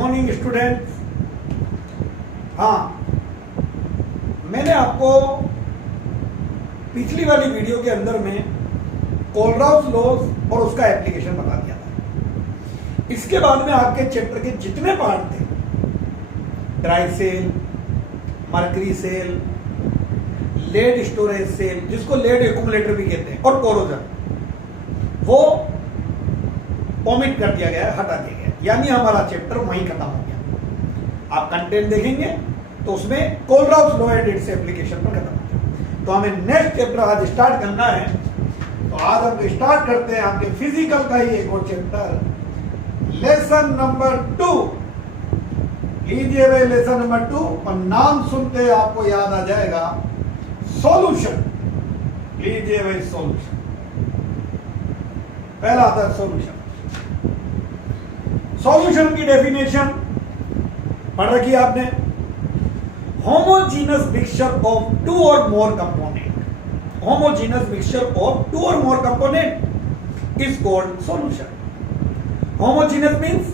Morning students. हाँ, मैंने आपको पिछली वाली वीडियो के अंदर में कोलराउस लॉज और उसका एप्लीकेशन बता दिया था। इसके बाद में आपके चैप्टर के जितने पार्ट थे, dry cell, mercury cell, lead storage cell, जिसको लेड एक्यूमुलेटर भी कहते हैं, और कोरोजन, वो ओमिट कर दिया गया है, हटा दिया गया है। यानी हमारा चैप्टर वहीं खत्म हो गया। आप कंटेंट देखेंगे तो उसमें Kohlrausch law and its application पर खत्म हो गया। तो हमें नेक्स्ट चैप्टर आज स्टार्ट करना है। तो आज हम स्टार्ट करते हैं आपके फिजिकल का ही एक और चैप्टर, लेसन नंबर 2। लीजिए भाई लेसन नंबर 2, और नाम सुनते आपको याद आ जाएगा सॉल्यूशन। लीजिए भाई सॉल्यूशन, पहला आता है सॉल्यूशन। सॉल्यूशन की डेफिनेशन पढ़ रखी है आपने। Homogeneous mixture of two or more component. Homogeneous mixture of two or more component is called solution. Homogeneous means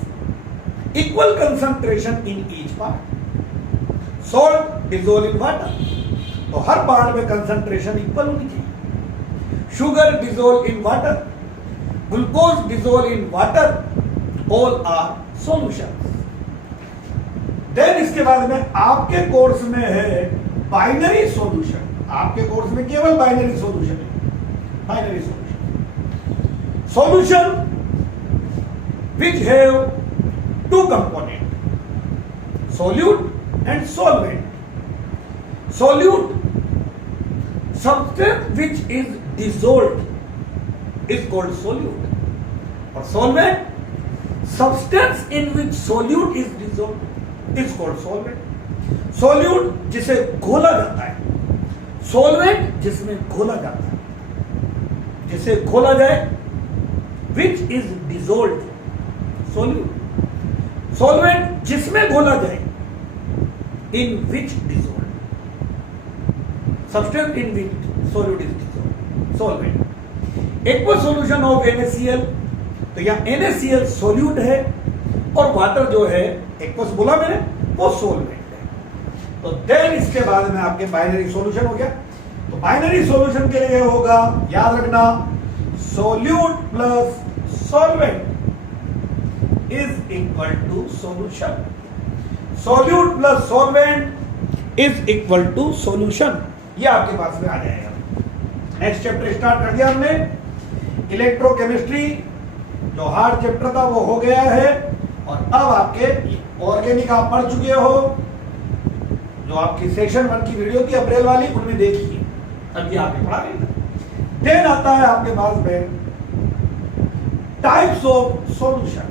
equal concentration in each part. Salt dissolve in water, तो हर part में concentration equal होनी चाहिए। Sugar dissolve in water, glucose dissolve in water, all are solutions. Then इसके बाद में आपके course में है बाइनरी सॉल्यूशन। आपके कोर्स में केवल बाइनरी सॉल्यूशन है। Binary solution, solution which have two component, solute and solvent. Solute substance which is dissolved is called solute, और solvent substance in which solute is dissolved is called solvent। solute जिसे घोला जाता है, solvent जिसमें घोला जाता है, जिसे घोला जाए, which is dissolved solute। solvent जिसमें घोला जाए, in which dissolved, substance in which solute is dissolved, solvent। aqueous solution of NaCl, तो यहाँ NaCl solute है और वाटर जो है aqueous बोला मैंने, वो solvent है। तो देन इसके बाद में आपके बाइनरी सॉल्यूशन हो गया। तो बाइनरी सॉल्यूशन के लिए होगा, याद रखना, solute plus solvent is equal to solution. solute plus solvent is equal to solution, ये आपके पास में आ जाएगा। नेक्स्ट चैप्टर स्टार्ट कर दिया हमने, इलेक्ट्रोकेमिस्ट्री। जो हार्ड चैप्टर था वो हो गया है, और अब आपके ऑर्गेनिक आप पढ़ चुके हो। जो आपकी सेक्शन 1 की वीडियो थी अप्रैल वाली, उनमें देखिए, अब ये आपने पढ़ा गया। देन आता है आपके पास में types of solution.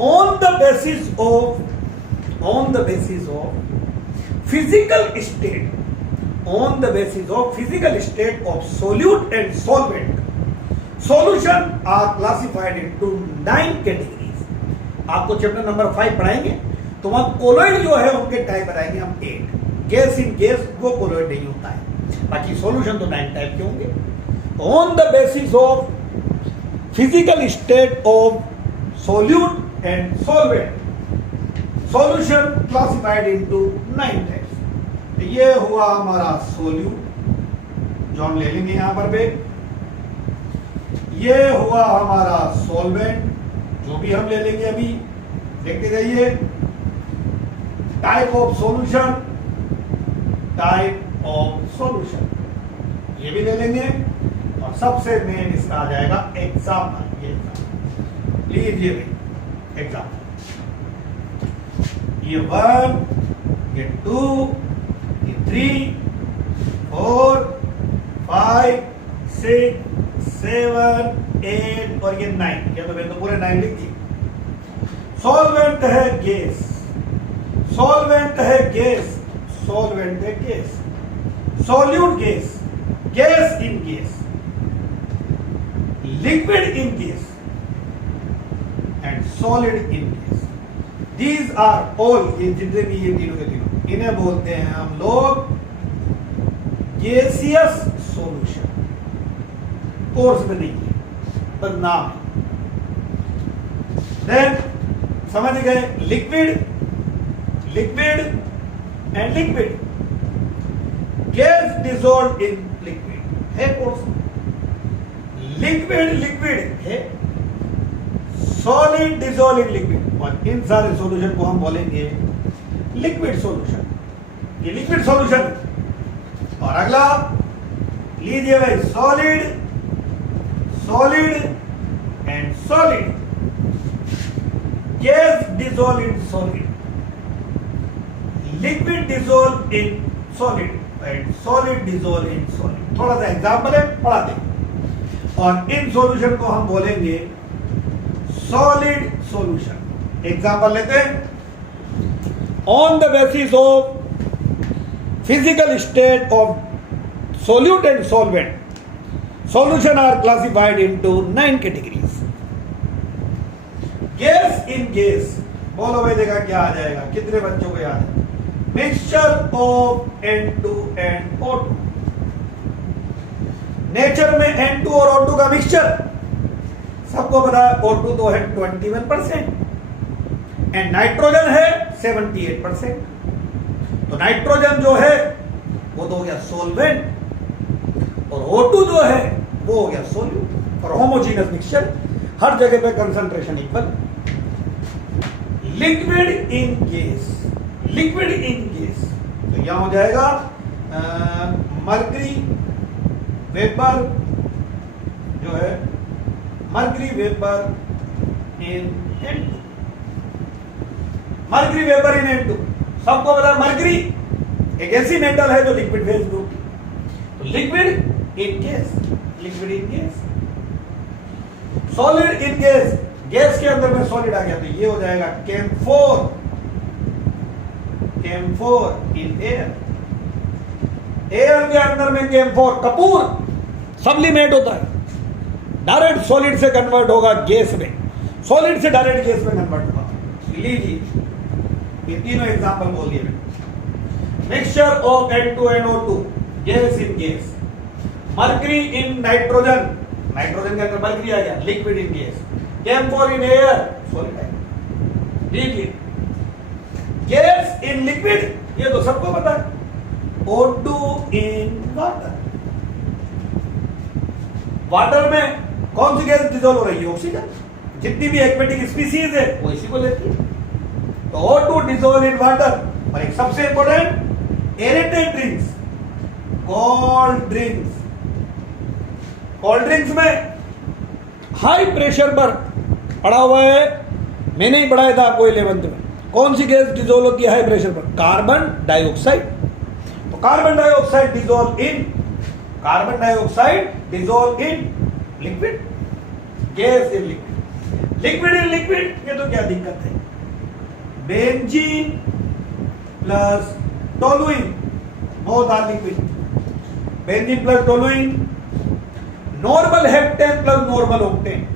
On the basis of physical state, on the basis of physical state of solute and solvent, solution are classified into 9 categories। आपको चैप्टर नंबर 5 पढ़ाएंगे तो वहां कोलोइड जो है उनके टाइप बताएंगे हम 8। गैस इन गैस वो कोलोइड नहीं होता है, बाकी सॉल्यूशन तो 9 टाइप के होंगे। On the basis of physical state of solute and solvent, solution classified into 9 types. ये हुआ हमारा सोल्यूट जो हम ले लेंगे यहां पर पे। ये हुआ हमारा सॉल्वेंट जो भी हम ले लेंगे, अभी देखते जाइए। Type of solution, type of solution, ये भी ले लेंगे। और सबसे मेन इसका आ जाएगा एग्जाम्पल। ये लीजिए भाई एग्जाम्पल, ये 1, ये 2, ये 3, 4, 5, 6, 7, 8 और ये 9। ये तो मैंने तो पूरे 9 लिख दिए। सॉल्वेंट है गैस, सॉल्वेंट है गैस, सॉल्वेंट है gas, solute gas, gas in gas, liquid in gas and solid in gas. These are all, ये जितने भी ये तीनों के तीनों, इन्हें बोलते हैं हम लोग गैसियस सॉल्यूशन। कोर्स में नहीं है, पर नाम है। देन समझ गए, liquid, liquid and liquid, gas dissolve in liquid है कोर्स, लिक्विड लिक्विड है, सॉलिड डिसॉल्व इन लिक्विड, और इन सारे सॉल्यूशन को हम बोलेंगे लिक्विड सॉल्यूशन, ये लिक्विड सॉल्यूशन। और अगला लीजिए भाई, solid, solid and solid, gas dissolve in solid, liquid dissolve in solid and solid dissolve in solid. थोड़ा सा एग्जांपल है, पढ़ाते हैं, और इन सॉल्यूशन को हम बोलेंगे सॉलिड सॉल्यूशन। एग्जांपल लेते हैं, on the basis of physical state of solute and solvent, solution are classified into 9 categories. Gas in gas, बोलो भाई, देखा क्या आ जाएगा, कितने बच्चों को याद है? Mixture of N2 and O2. Nature में N2 और O2 का मिक्सचर सबको पता है, O2 तो है 21% एंड नाइट्रोजन है 78%। तो नाइट्रोजन जो है वो तो हो गया सोलवेंट, और O2 जो है वो हो गया सोल्यूट, और होमोजीनियस मिक्सचर, हर जगह पे concentration equal. Liquid in gas, liquid in gas, तो यहां हो जाएगा मर्करी वेपर जो है, मर्करी वेपर इन N2, मर्करी वेपर इन N2। सबको पता है मर्करी एक ऐसी मेटल है जो लिक्विड फेज ग्रुप, तो liquid in gas, liquid in gas, solid in gas, gas के अंदर में सॉलिड आ गया, तो ये हो जाएगा केम4, केम4 इन एयर, एयर के अंदर में केम4, कपूर सब्लिमेट होता है, डायरेक्ट सॉलिड से कन्वर्ट होगा गैस में, सॉलिड से डायरेक्ट गैस में कन्वर्ट होगा। लीजिए ये तीनों एग्जांपल बोल दिए मैंने, mixture of N2 and O2, gas in gas, mercury in nitrogen, nitrogen के अंदर मर्करी आ गया, लिक्विड इन गैस, केम4 इन एयर, सॉलिड है। देखिए गैस इन लिक्विड, ये तो सबको पता है, O2 इन वाटर, वाटर में कौन सी गैस डिसॉल्व हो रही है? ऑक्सीजन, जितनी भी एक्वेटिक स्पीसीज है वो इसी को लेती है, तो O2 डिसॉल्व इन वाटर। और एक सबसे important, aerated drinks, cold drinks, cold drinks में हाई प्रेशर पर पड़ा हुआ है, मैंने ही पढ़ाया था आपको 11th में, कौन सी गैस डिसॉल्व होती है हाई प्रेशर पर? Carbon dioxide. तो carbon dioxide dissolve in, carbon dioxide dissolve in liquid, gas in liquid, liquid in liquid, ये तो क्या दिक्कत है? Benzene plus toluene, both are liquid, benzene plus toluene, normal heptane plus normal octane,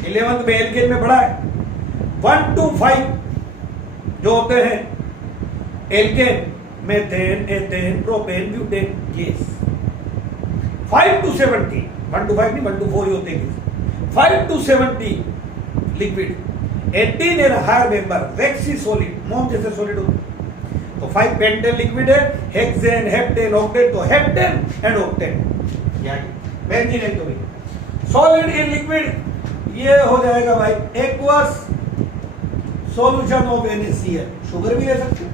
11th में alkene में पढ़ा है, 1 to 5 जो होते हैं alkane, methane, ethane, propane, butane, gas, 5 to 70, 1 to 5 नहीं 1 to 4 ही होते हैं, 5 to 70 liquid, 18 and higher member waxy solid, मोम जैसे सॉलिड होते हैं, तो 5 पेंटेन लिक्विड है, हेक्सेन, हेप्टेन, ऑक्टेन, तो हेप्टेन एंड ऑक्टेन, बेंजीन है। तो सॉलिड इन लिक्विड, ये हो जाएगा भाई aqueous solution of NaCl, sugar भी ले सकते हैं,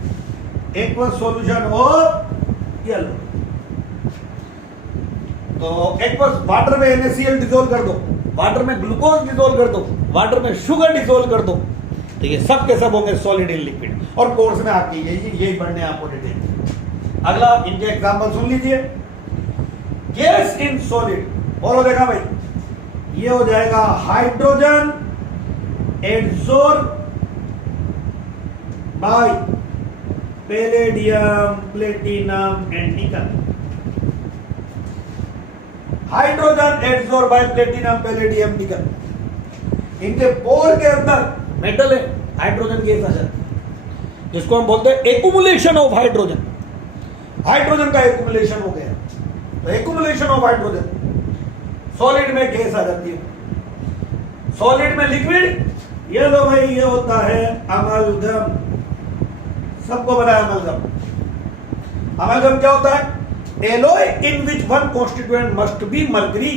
एक्वस सॉल्यूशन ऑफ येलो, तो एक्वस वाटर में NaCl डिसॉल्व कर दो, वाटर में ग्लूकोज डिसॉल्व कर दो, वाटर में शुगर डिसॉल्व कर दो, तो ये सब के सब होंगे सॉलिड इन लिक्विड। और कोर्स में आपकी यही पढ़ने आपको डिटेल। अगला इनके एग्जांपल सुन लीजिए, गैस इन सॉलिड, बोलो देखा भाई, ये हो जाएगा hydrogen adsorb by palladium, platinum and nickel, hydrogen adsorb by platinum, palladium, nickel, इनके पोर के अंदर मेटल है, हाइड्रोजन गैस आ जाती है, जिसको हम बोलते हैं एक्युमुलेशन ऑफ हाइड्रोजन, हाइड्रोजन का एक्युमुलेशन हो गया, तो एक्युमुलेशन ऑफ हाइड्रोजन, सॉलिड में गैस आ जाती है, सॉलिड में लिक्विड, ये लो भाई, ये होता है अमलगम। सबको पता है अमलगम। अमलगम क्या होता है? Alloy in which one constituent must be mercury.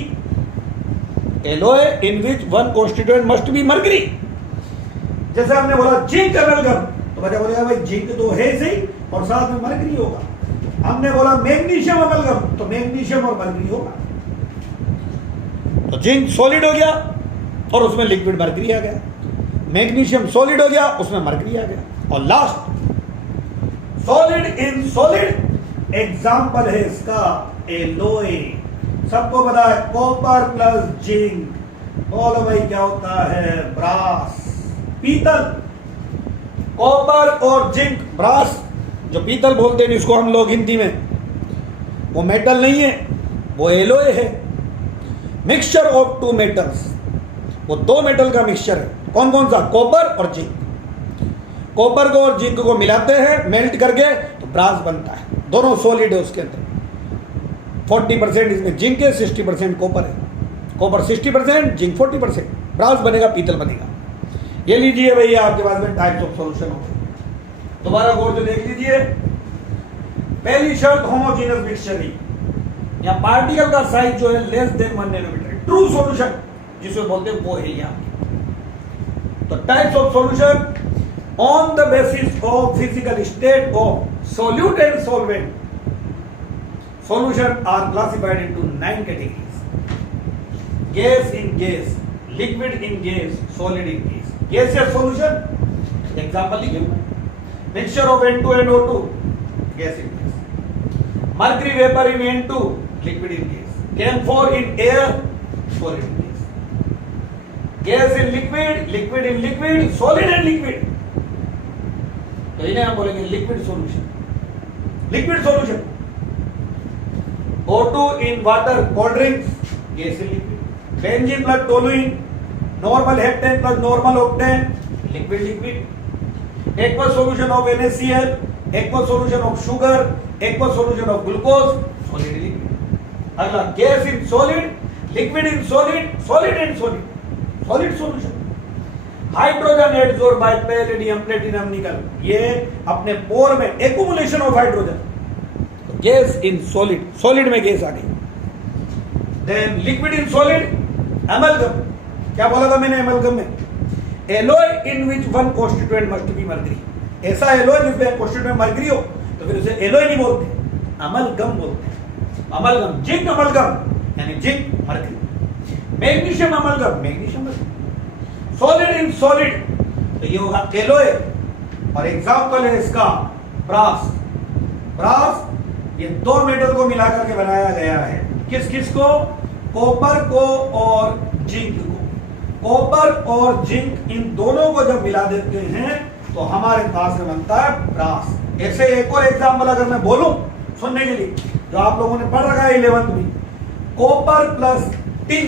Alloy in which one constituent must be mercury. जैसे हमने बोला जिंक अमलगम, तो बच्चा बोलेगा भाई जिंक तो है सही और साथ में मर्करी होगा। हमने बोला मैग्नीशियम अमलगम, तो मैग्नीशियम और मर्करी होगा। तो जिंक सॉलिड हो गया और उसमें लिक्विड मर्करी आ गया, मैग्नीशियम सॉलिड हो गया उसमें मर्करी आ गया। और last solid in solid, example है इसका एलोय। सबको पता है कॉपर प्लस जिंक। बोलो भाई क्या होता है? ब्रास, पीतल। कॉपर और जिंक, ब्रास जो पीतल बोलते हैं इसको हम लोग हिंदी में, वो मेटल नहीं है, वो एलोय है। मिक्सचर ऑफ टू मेटल्स, वो दो मेटल का मिक्सचर है। कौन कौन सा? कॉपर और जिंक। कॉपर को और जिंक को मिलाते हैं मेल्ट करके तो ब्रास बनता है। दोनों सॉलिड है उसके अंदर। 40% इसमें जिंक है, 60% कॉपर है। कॉपर 60%, जिंक 40%, ब्रास बनेगा, पीतल बनेगा। ये लीजिए भैया आपके पास में टाइप्स ऑफ सॉल्यूशन हो गए। दोबारा गौर से देख लीजिए। पहली शर्त होमोजेनियस मिक्सचर ही, या पार्टिकल का साइज जो है less than 1 nanometre, true solution जिसको बोलते हैं वो है ये आपकी। तो types of solution on the basis of physical state of solute and solvent, solution are classified into 9 categories. Gas in gas, liquid in gas, solid in gas. Gaseous solution, example लिखे हुए, mixture of N2 and O2, gas in gas. Mercury vapor in N2, liquid in gas. CH4 in air, solid in gas. Gas in liquid, liquid in liquid, solid and liquid. तो इन्हें हम बोलेंगे liquid solution. Liquid solution O2 in water, cold drinks, gas in liquid. Benzene plus toluene, normal heptane plus normal octane, liquid liquid. Aqueous solution of NaCl, aqueous solution of sugar, aqueous solution of glucose, solid liquid. अगला gas in solid, liquid in solid, solid in solid, solid solution. Hydrogen adsorb by palladium, platinum, nickel, ये अपने pore में accumulation of hydrogen. Gas in solid, solid में gas आ गई। Then liquid in solid, amalgam. क्या बोला था मैंने एमलगम में? Alloy in which one constituent must be mercury. ऐसा एलोय जिसमें कॉन्स्टिट्यूएंट मर्करी हो तो फिर उसे एलोय नहीं बोलते, अमलगम बोलते हैं। अमलगम, जिंक अमलगम यानी zinc mercury. Magnesium amalgam, magnesium mercury. Solid in solid, तो ये होगा एलोय। और एग्जाम्पल है इसका ब्रास। ब्रास ये दो मेटल को मिलाकर के बनाया गया है। किस किस को? कॉपर को और जिंक को। कॉपर और जिंक इन दोनों को जब मिला देते हैं तो हमारे पास में बनता है ब्रास। ऐसे एक और एग्जाम्पल अगर मैं बोलूं सुनने के लिए, जो आप लोगों ने पढ़ रखा है 11th में, कॉपर प्लस टिन,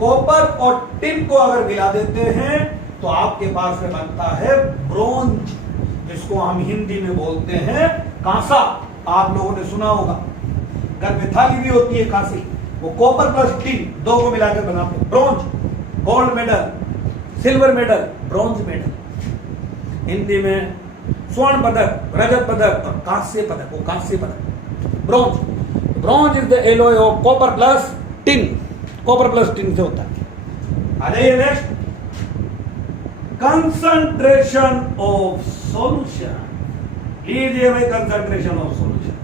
कॉपर और टिन को अगर मिला देते हैं तो आपके पास में बनता है ब्रोंज, जिसको हम हिंदी में बोलते हैं कांसा। आप लोगों ने सुना होगा, घर में थाली भी होती है कांसी, वो कॉपर प्लस टिन दो को मिलाकर बनाते हैं bronze. Gold medal, silver medal, bronze medal. Hindi में स्वर्ण पदक, रजत पदक और कांस्य पदक, वो कांस्य पदक bronze. Bronze is the alloy of copper plus tin. Copper plus tin से होता है। आ जाइए नेक्स्ट, कंसंट्रेशन ऑफ सॉल्यूशन। लीजिए भाई कंसंट्रेशन ऑफ सॉल्यूशन।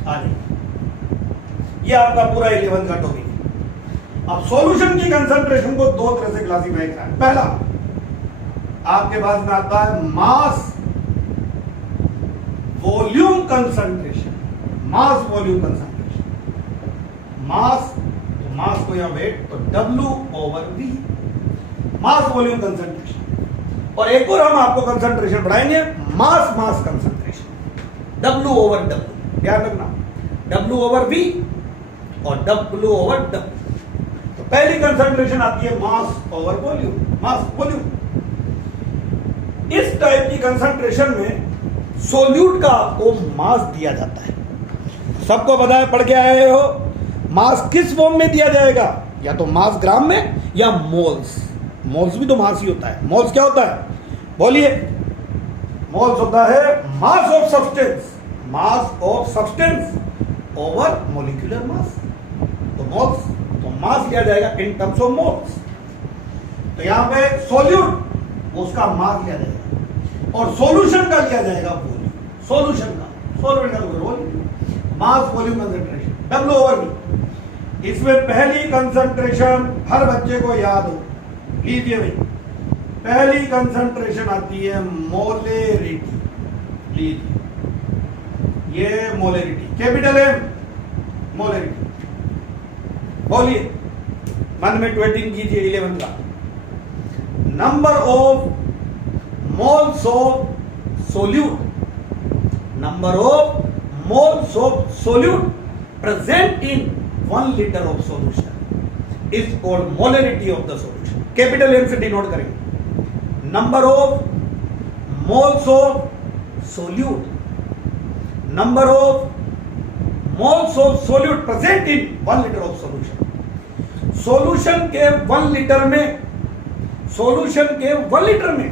आ जाइए, ये आपका पूरा 11th का टॉपिक है। अब सॉल्यूशन की कंसंट्रेशन को दो तरह से क्लासिफाई करा है। पहला आपके पास में आता है mass volume concentration. Mass volume concentration, mass mass को या वेट तो W/V, मास वॉल्यूम कंसंट्रेशन। और एक और हम आपको कंसंट्रेशन बढ़ाएंगे, मास मास कंसंट्रेशन, W/W। ध्यान रखना, W/V और W/W। तो पहली कंसंट्रेशन आती है मास ओवर वॉल्यूम, मास वॉल्यूम। इस टाइप की कंसंट्रेशन में सोल्यूट का आपको मास दिया जाता है। सबको पता है, पढ़ के आए हो, मास किस फॉर्म में दिया जाएगा? या तो मास ग्राम में या मोल्स। मोल्स भी तो मास ही होता है। मोल्स क्या होता है बोलिए? मोल्स होता है mass of substance, mass of substance over molecular mass. तो मोल्स, तो मास लिया जाएगा इन टर्म्स ऑफ मोल्स। तो यहां पे सॉल्यूट उसका मास लिया जाएगा और सॉल्यूशन का लिया जाएगा वॉल्यूम। सॉल्यूशन का, सॉल्वेंट का वॉल्यूम, मास वॉल्यूम कंसंट्रेशन, W/V। इसमें पहली कंसंट्रेशन हर बच्चे को याद हो, लीजिए भाई, पहली कंसंट्रेशन आती है मोलेरिटी। लीजिए ये मोलेरिटी, कैपिटल M मोलेरिटी। बोलिए, मन में ट्वेटिंग कीजिए 11 का। Number of moles of solute, number of moles of solute present in 1 liter of solution is called molarity of the solution. Capital M से डिनोट करेंगे। Number of moles of solute, number of moles of solute present in 1 liter of solution. Solution के 1 litre में, solution के 1 litre में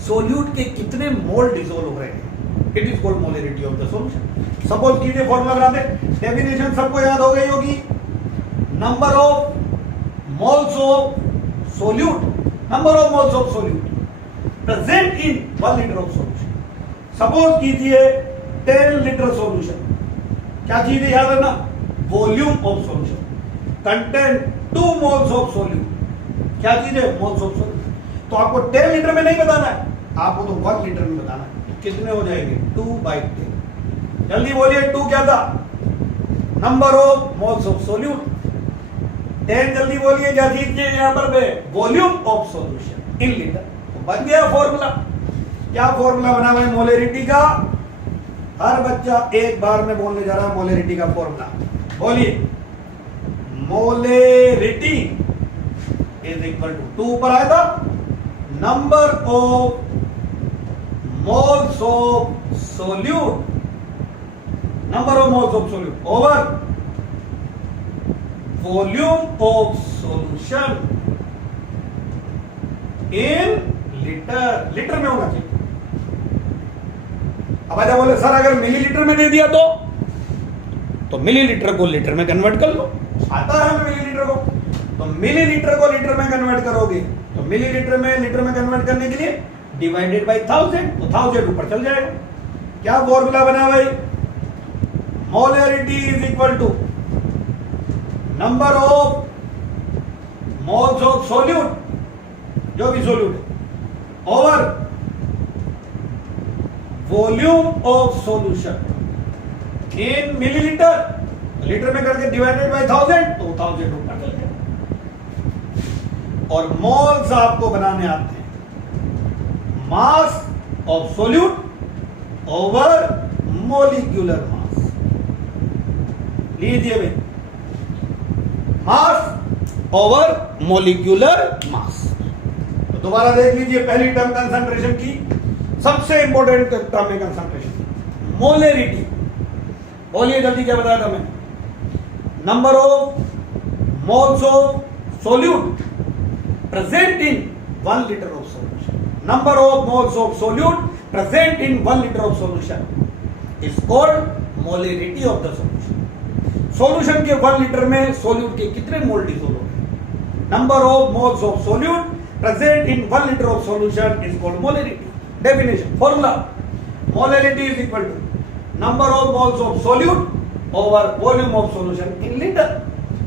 solute के कितने मोल dissolve हो रहे हैं, it is called molarity of the solution. Suppose कीजिए फॉर्मूला बना दे, डेफिनेशन सबको याद हो गई होगी। Number of moles of solute, number of moles of solute present in 1 liter of solution. Suppose कीजिए 10 लीटर सॉल्यूशन, क्या चीज है याद रखना, volume of solution. Content 2 moles of solute, क्या चीज है, मोल्स ऑफ सोल्यूट। तो आपको 10 लीटर में नहीं बताना है, आपको तो 1 लीटर में बताना है। कितने हो जाएंगे, 2/10। जल्दी बोलिए, 2 क्या था, number of moles of solute. 10 जल्दी बोलिए, क्या चीज है यहां पर बे, volume of solution in litre. तो बन गया फॉर्मूला। क्या फॉर्मूला बना हुआ है मोलेरिटी का? हर बच्चा एक बार में बोलने जा रहा है मोलेरिटी का फॉर्मूला। बोलिए, मोलेरिटी इज इक्वल टू 2 पर आया था, number of moles of solute, number of moles of solute over volume of solution in litre. Litre में होना चाहिए। अब आजा बोले सर अगर मिलीलीटर में दे दिया तो मिलीलीटर को लीटर में कन्वर्ट कर लो, आता है मिलीलीटर को। तो मिलीलीटर को लीटर में कन्वर्ट करोगे तो मिलीलीटर में लीटर में कन्वर्ट करने के लिए डिवाइडेड बाय 1000, तो 1000 ऊपर चल जाएगा। क्या फॉर्मूला बना भाई, molarity is equal to number of moles of solute, जो भी सोल्यूट है, over volume of solution in millilitre. Litre में करके डिवाइडेड बाय 1000, तो 1000 ऊपर चल जाएगा। और मोल्स आपको बनाने आते हैं, mass of solute over molecular mass. लीजिए भाई, मास ओवर मॉलिक्यूलर मास। तो दोबारा देख लीजिए, पहली टर्म कंसंट्रेशन की, सबसे इंपॉर्टेंट टर्म है कंसंट्रेशन, मोलेरिटी। बोलिए जल्दी, क्या बताया था मैंने, number of moles of solute present in 1 liter of solution, number of moles of solute present in 1 liter of solution is called molarity of the solution. Solution के 1 लीटर में solute के कितने मोल डिसोल्व हो गए, number of moles of solute present in 1 liter of solution is called molarity. Definition, formula, molarity is equal to number of moles of solute over volume of solution in litre.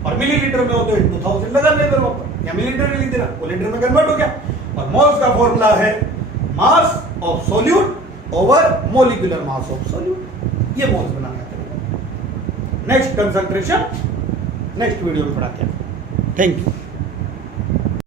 और millilitre में हो तो 2000 लगा लेकर वापस, या millilitre में लिख देना, वो लीटर में कन्वर्ट हो गया। और मोल्स का फॉर्मूला है mass of solute over molecular mass of solute. ये मोल्स बनाने का तरीका। नेक्स्ट कंसंट्रेशन नेक्स्ट वीडियो में पढ़ाते हैं। Thank you.